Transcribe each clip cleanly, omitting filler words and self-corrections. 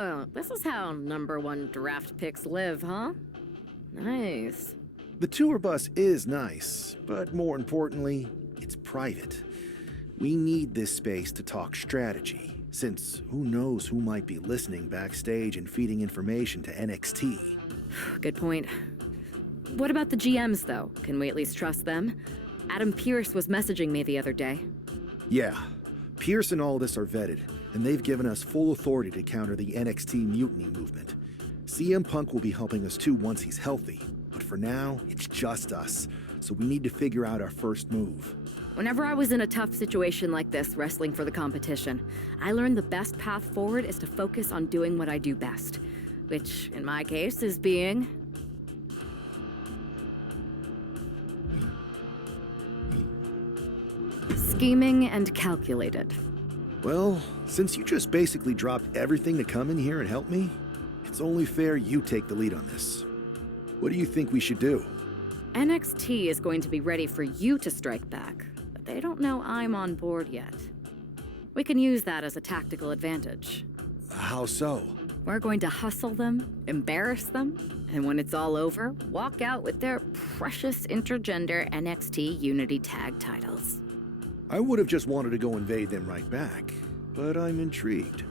Oh, this is how #1 draft picks live, huh? Nice. The tour bus is nice, but more importantly, it's private. We need this space to talk strategy, since who knows who might be listening backstage and feeding information to NXT. Good point. What about the GMs, though? Can we at least trust them? Adam Pearce was messaging me the other day. Yeah, Pierce and Aldis are vetted, and they've given us full authority to counter the NXT Mutiny movement. CM Punk will be helping us too once he's healthy, but for now, it's just us, so we need to figure out our first move. Whenever I was in a tough situation like this, wrestling for the competition, I learned the best path forward is to focus on doing what I do best, which, in my case, is being... scheming and calculated. Well, since you just basically dropped everything to come in here and help me, it's only fair you take the lead on this. What do you think we should do? NXT is going to be ready for you to strike back, but they don't know I'm on board yet. We can use that as a tactical advantage. How so? We're going to hustle them, embarrass them, and when it's all over, walk out with their precious intergender NXT Unity Tag titles. I would have just wanted to go invade them right back, but I'm intrigued.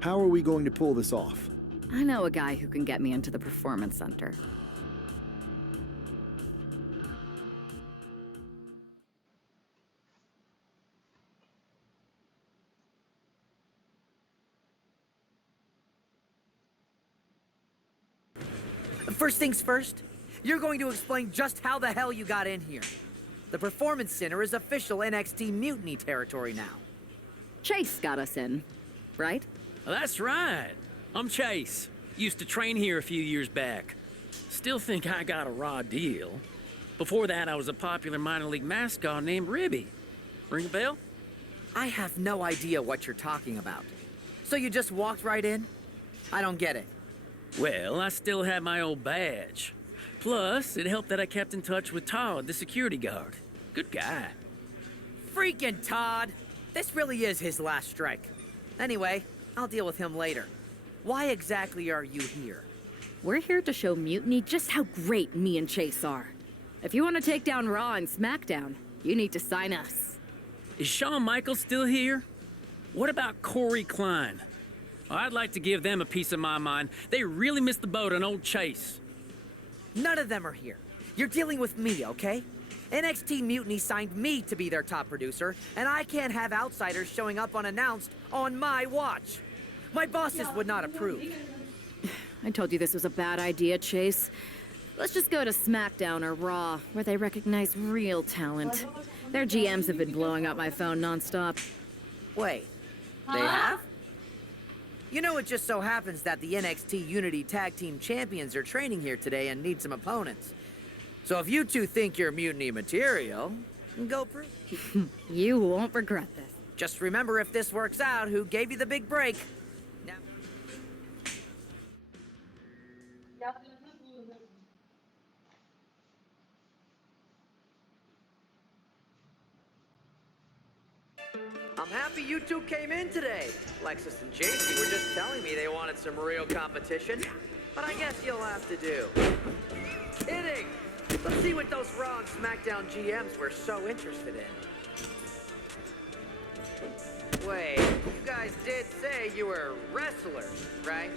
How are we going to pull this off? I know a guy who can get me into the Performance Center. First things first, you're going to explain just how the hell you got in here. The Performance Center is official NXT Mutiny territory now. Chase got us in, right? That's right. I'm Chase. Used to train here a few years back. Still think I got a raw deal. Before that, I was a popular minor league mascot named Ribby. Ring a bell? I have no idea what you're talking about. So you just walked right in? I don't get it. Well, I still had my old badge. Plus, it helped that I kept in touch with Todd, the security guard. Good guy. Freaking Todd! This really is his last strike. Anyway, I'll deal with him later. Why exactly are you here? We're here to show Mutiny just how great me and Chase are. If you want to take down Raw and SmackDown, you need to sign us. Is Shawn Michaels still here? What about Corey Klein? I'd like to give them a piece of my mind. They really missed the boat on old Chase. None of them are here. You're dealing with me, okay? NXT Mutiny signed me to be their top producer, and I can't have outsiders showing up unannounced on my watch. My bosses would not approve. I told you this was a bad idea, Chase. Let's just go to SmackDown or Raw, where they recognize real talent. Their GMs have been blowing up my phone nonstop. Wait, they have? You know, it just so happens that the NXT Unity Tag Team Champions are training here today and need some opponents. So if you two think you're Mutiny material, go prove. You won't regret this. Just remember, if this works out, who gave you the big break? Now... I'm happy you two came in today. Lexus and JC were just telling me they wanted some real competition, but I guess you'll have to do. Kidding! Let's see what those Raw and SmackDown GMs were so interested in. Wait, you guys did say you were wrestlers, right?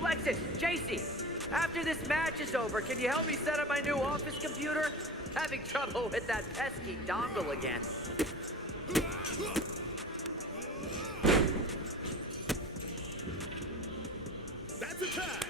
Lexus, JC, after this match is over, can you help me set up my new office computer? Having trouble with that pesky dongle again. That's a tie.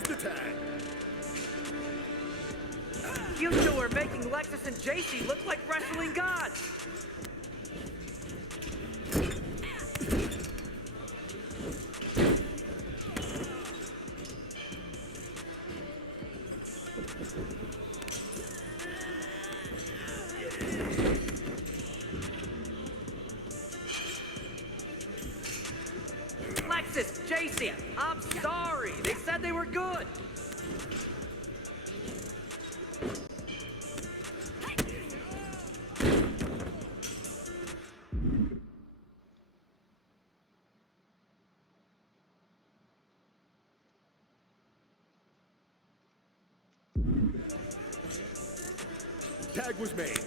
Here's the tag. You two are making Lexus and JC look like wrestling gods. Lexus, JC, I'm sorry. They said they were good. Tag was made.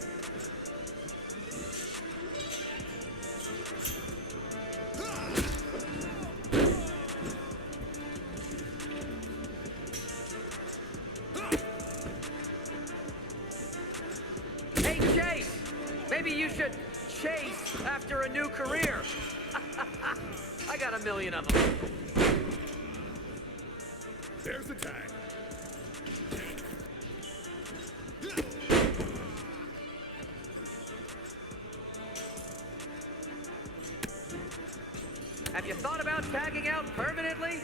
Hey, Chase! Maybe you should chase after a new career. I got a million of them. There's the tag. Have you thought about tagging out permanently?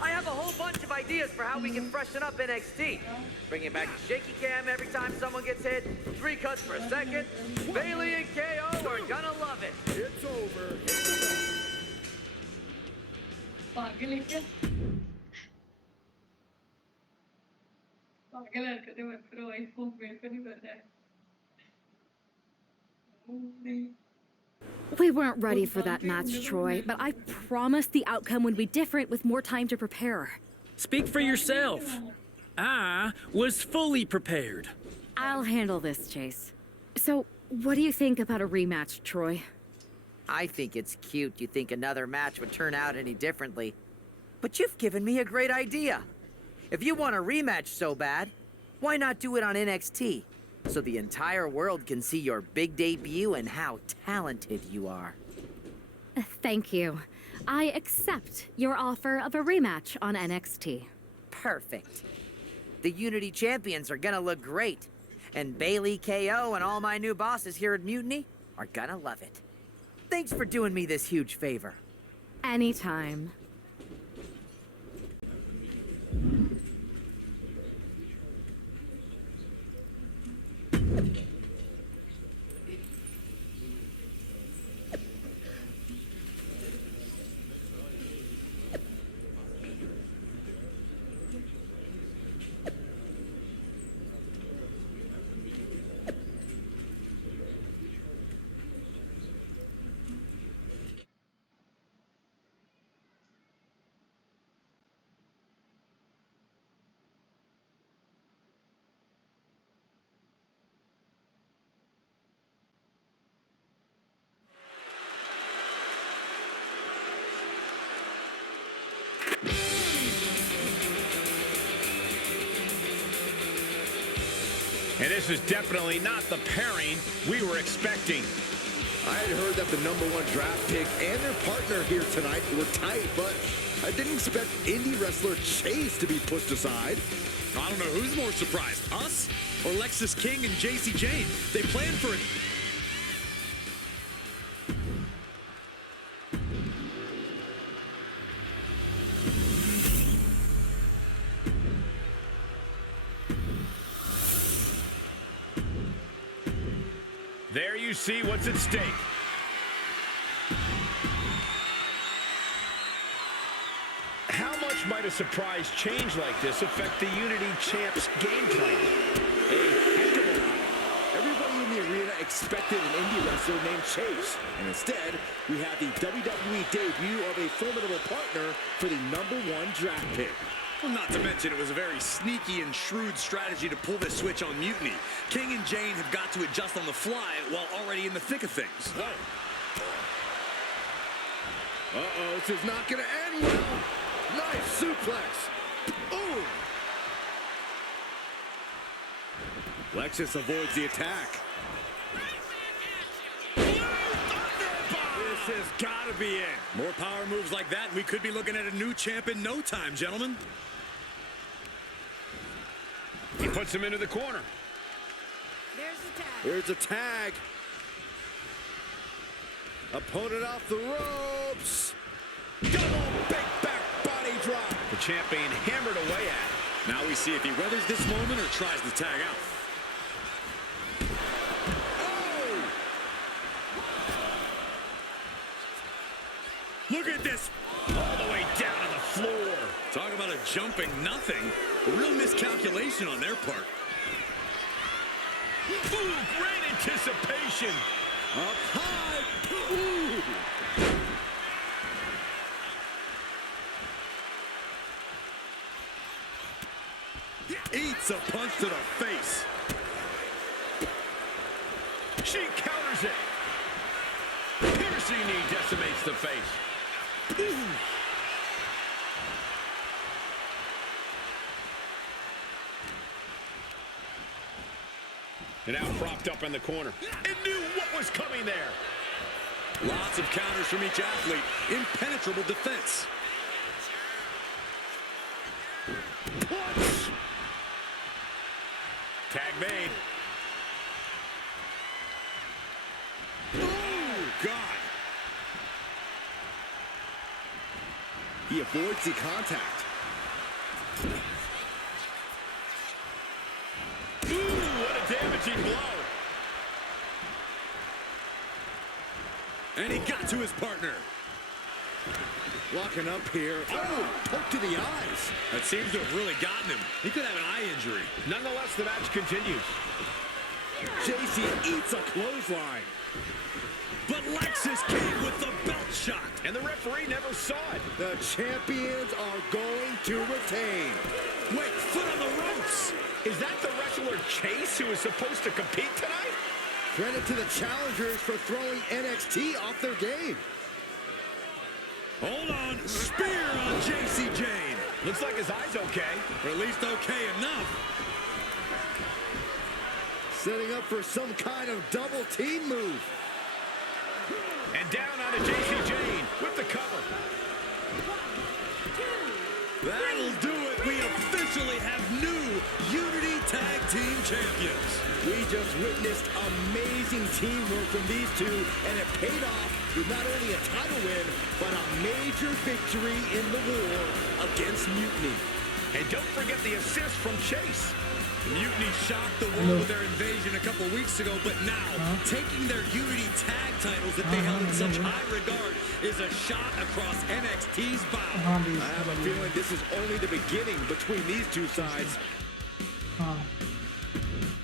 I have a whole bunch of ideas for how we can freshen up NXT. Bringing back the shaky cam every time someone gets hit, 3 cuts per second. Bailey and KO are gonna love it. It's over. Hit the bell. We weren't ready for that match, Troy, but I promised the outcome would be different with more time to prepare. Speak for yourself. I was fully prepared. I'll handle this, Chase. So, what do you think about a rematch, Troy? I think it's cute you think another match would turn out any differently. But you've given me a great idea. If you want a rematch so bad, why not do it on NXT? So the entire world can see your big debut and how talented you are. Thank you. I accept your offer of a rematch on NXT. Perfect. The Unity champions are gonna look great. And Bailey, KO, and all my new bosses here at Mutiny are gonna love it. Thanks for doing me this huge favor. Anytime. And this is definitely not the pairing we were expecting. I had heard that the #1 draft pick and their partner here tonight were tight, but I didn't expect indie wrestler Chase to be pushed aside. I don't know who's more surprised, us or Lexus King and JC Jane. They planned for it. There you see what's at stake. How much might a surprise change like this affect the Unity Champs game plan? A heck of a lot. Everybody in the arena expected an indie wrestler named Chase, and instead, we have the WWE debut of a formidable partner for the #1 draft pick. Well, not to mention it was a very sneaky and shrewd strategy to pull this switch on Mutiny. King and Jane have got to adjust on the fly while already in the thick of things. Uh-oh, this is not going to end well. Nice suplex. Ooh. Lexus avoids the attack. This has got to be it. More power moves like that, and we could be looking at a new champ in no time, gentlemen. He puts him into the corner. There's a tag. Opponent off the ropes. Double big back body drop. The champ being hammered away at. Now we see if he weathers this moment or tries to tag out. Oh! Look at this. All the way down to the floor. Talk about a jumping nothing. A real miscalculation on their part. Ooh, great anticipation. Up high. Ooh. Eats a punch to the face. She counters it. Piercing knee decimates the face. Ooh. And now propped up in the corner. And knew what was coming there. Lots of counters from each athlete. Impenetrable defense. Punch. Tag made. Oh, God. He avoids the contact. Ooh, what a damaging blow. And he got to his partner. Locking up here. Oh, poke to the eyes. That seems to have really gotten him. He could have an eye injury. Nonetheless, the match continues. JC eats a clothesline. But Lexus came with the belt shot. And the referee never saw it. The champions are going to retain. Wait, foot on the ropes. Is that the wrestler Chase who is supposed to compete tonight? Credit to the challengers for throwing NXT off their game. Hold on. Spear on JC Jane. Looks like his eye's okay. Or at least okay enough. Setting up for some kind of double team move. And down onto JC Jane with the cover. That'll do it. We officially have new Unity Tag Team Champions. We just witnessed amazing teamwork from these two, and it paid off with not only a title win, but a major victory in the war against Mutiny. And don't forget the assist from Chase. Mutiny shocked the world with their invasion a couple weeks ago, but now taking their Unity tag titles that they held in such high regard is a shot across NXT's bow. I have a feeling this is only the beginning between these two sides.